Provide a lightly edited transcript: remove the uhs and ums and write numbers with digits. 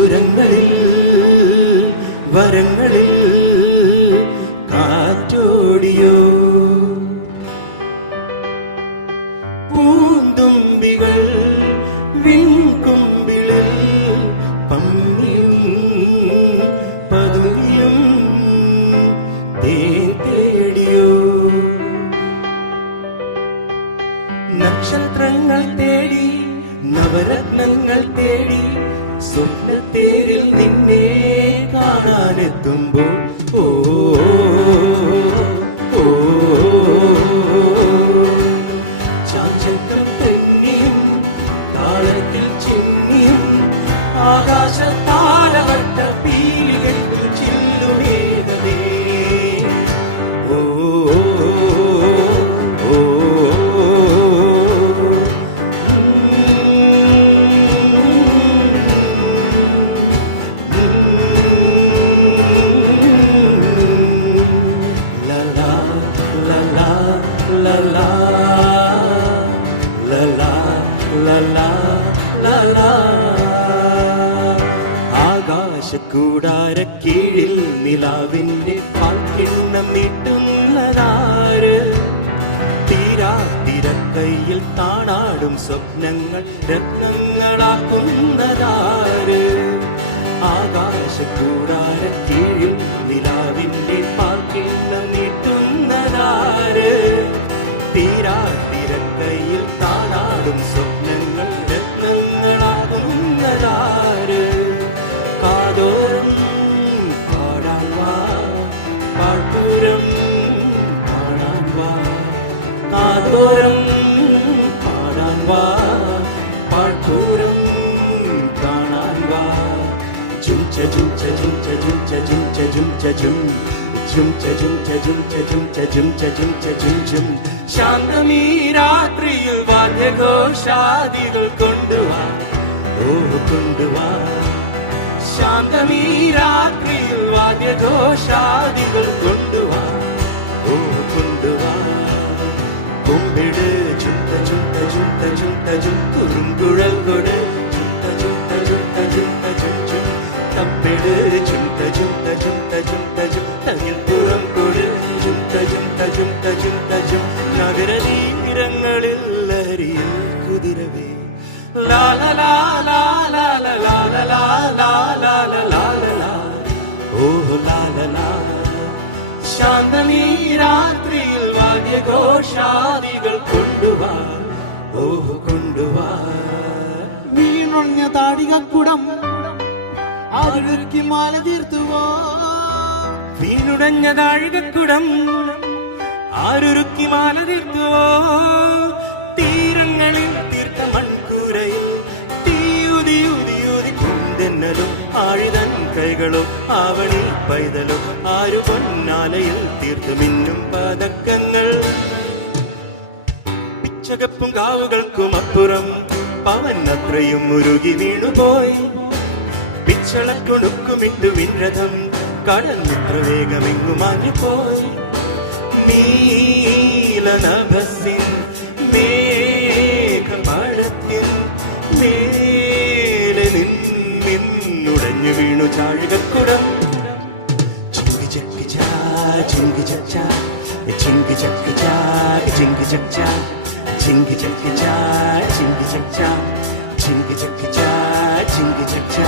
ഉയരങ്ങളിൽ വരങ്ങളിൽ കാറ്റോടിയോ പൂന്തുമ്പികൾ വിൺകുമ്പിളിൽ പമ്മിയും പതുങ്ങിയും തേൻ തേടിയോ നക്ഷത്രങ്ങൾ തേടി നവരത്നങ്ങൾ തേടി സ്വപ്നത്തേരിൽ നിന്നെ കാണാനെത്തുമ്പോൾ ഓ ഓ ചാഞ്ചക്രം തെന്നിയും താളത്തിൽ ചിന്നിയും ആകാശത്താലവട്ട പീലികൾക്കും ചില്ലുമേകമേ ഓ ആകാശക്കൂടാരക്കീഴിൽ നിലാവിന്റെ പാൽക്കിണ്ണം നീട്ടുന്നതാര് തീരാതിരക്കൈയിൽ താണാടും സ്വപ്നങ്ങൾ രത്നങ്ങളാക്കുന്നതാര് ആകാശക്കൂടാരക്കീഴിൽ നിലാവിന്റെ പാൽക്കിണ്ണം നീട്ടുന്നതാര് തീരാതിരക്കൈയിൽ താണാടും സ്വപ്നങ്ങൾ രത്നങ്ങളാകുന്നതാര് കാതോരം പാടാൻ വാ പാഴ്പൂരം പാടാൻ വാ കാതോരം പാടാൻ വാ പാഴ്പൂരം കാണാൻ വാ ജുംച ജുംച ജുംച ജുംച ജുംച ജുംച ജും ജുംച ജുംച ജുംച ജുംച ജുംച ജുംച ജും ജും ശാന്തമീ രാത്രിയിൽ വാദ്യഘോഷാദികൾ കൊണ്ടുവാ ഓ കൊണ്ടുവാ ശാന്തമീ രാത്രിയിൽ വാദ്യഘോഷാദികൾ കൊണ്ടുവാ ഓ കൊണ്ടുവാ കുമ്പിട് ചുട്ട ചുട്ട ചുട്ട ചുട്ട ചും കുറുങ്കുഴൽ കൊട് ചുട്ട ചുട്ട ചുട്ട ചുട്ട ചും ചും തപ്പിട് ചുട്ട ചുട്ട ചുട്ട ചുട്ട ചും തകിൽ പുറം കൊട് ചുട്ട ചുട്ട ചുട്ട ചുട്ട ചും നഗരതീരങ്ങളിൽ ലഹരിയിൽ കുതിരവേ ലാല ലാല ലാല ലാല ലാല ലാല ലാല ഓ ലാല ലാല ശാന്തമീ രാത്രിയിൽ വാദ്യഘോഷാദികൾ കൊണ്ടുവാ ഓ കൊണ്ടുവാ വീണൊഴിഞ്ഞ താടികക്കുടം ആരുക്കി മാല തീർത്തുവോ വീണുടഞ്ഞ താഴികക്കുടം ആരുരുക്കി മാല തീർത്തുവോ തീരങ്ങളിൽ തീർത്ത മൺകൂരയിൽ തീയുതിയുതിയുതി കുന്തെന്നലും ആഴിതൻ കൈകളും ആവണി പൈതലും ആരു പൊന്നാലയിൽ തീർത്തു മിന്നും പതക്കങ്ങൾ പിച്ചകപ്പും കാവുകൾക്കും അപ്പുറം പവൻ അത്രയും ഉരുകി വീണുപോയി പിച്ചളക്കുണുക്കുമിട്ടു വിൻരഥം കടന്നിത്ര വേഗമെങ്ങു മാഞ്ഞുപോയി നീലനഭസിൻ മേഘമഴത്തിൻ മേലെ നിന്നുടഞ്ഞു വീണു ചാഴികക്കുടം ചിങ്കി ചക്കി ചാ ചിങ്കി ചച്ചാ ചിങ്കി ചക്കി ചാ ചിങ്കി ചച്ചാ ചിങ്കി ചക്കി ചാ ചിങ്കി ചച്ചാ ചിങ്കി ചക്കി ചാ ചിങ്കി ചച്ചാ